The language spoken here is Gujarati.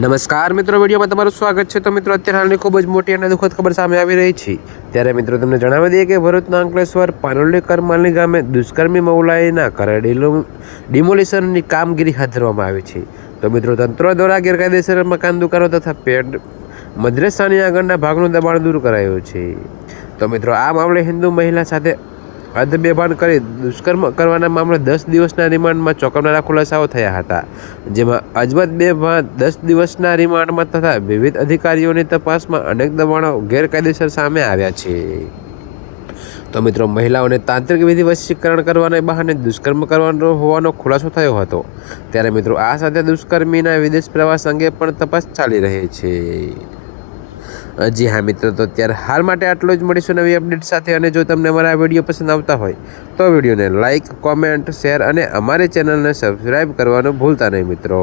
નમસ્કાર મિત્રો, વિડીયોમાં તમારું સ્વાગત છે। તો મિત્રો, અત્યારે હાલની ખૂબ જ મોટી અને દુઃખદ ખબર સામે આવી રહી છે। ત્યારે મિત્રો તમને જણાવી દઈએ કે ભરૂચના અંકલેશ્વર પાનોલી કરમાલની ગામે દુષ્કર્મી મહિલાના ઘરે ડિમોલિશનની કામગીરી હાથ ધરવામાં આવી છે। તો મિત્રો, તંત્ર દ્વારા ગેરકાયદેસર મકાન, દુકાનો તથા પેડ મદ્રેસાની આગળના ભાગનું દબાણ દૂર કરાયું છે। તો મિત્રો, આ મામલે હિન્દુ મહિલા સાથે અર્ધબેભાન કરી દુષ્કર્મ કરવાના મામલે 10 દિવસના રિમાન્ડમાં ચોંકાવનારા ખુલાસાઓ થયા હતા, જેમાં અજમત 10 દિવસના રિમાન્ડમાં તથા વિવિધ અધિકારીઓની તપાસમાં અનેક દબાણો ગેરકાયદેસર સામે આવ્યા છે। તો મિત્રો, મહિલાઓને તાંત્રિક વિધિ વશીકરણ કરવાના બહાને દુષ્કર્મ કરવાનો હોવાનો ખુલાસો થયો હતો। ત્યારે મિત્રો, આ સાથે દુષ્કર્મીના વિદેશ પ્રવાસ અંગે પણ તપાસ ચાલી રહી છે। જી હા મિત્રો, તો ત્યારે હાલ માટે આટલું જ। મળીશું નવી અપડેટ સાથે। અને જો તમને અમારા વિડીયો પસંદ આવતા હોય તો વિડીયોને લાઇક, કોમેન્ટ, શેર અને અમારી ચેનલને સબસ્ક્રાઈબ કરવાનું ભૂલતા નહીં મિત્રો।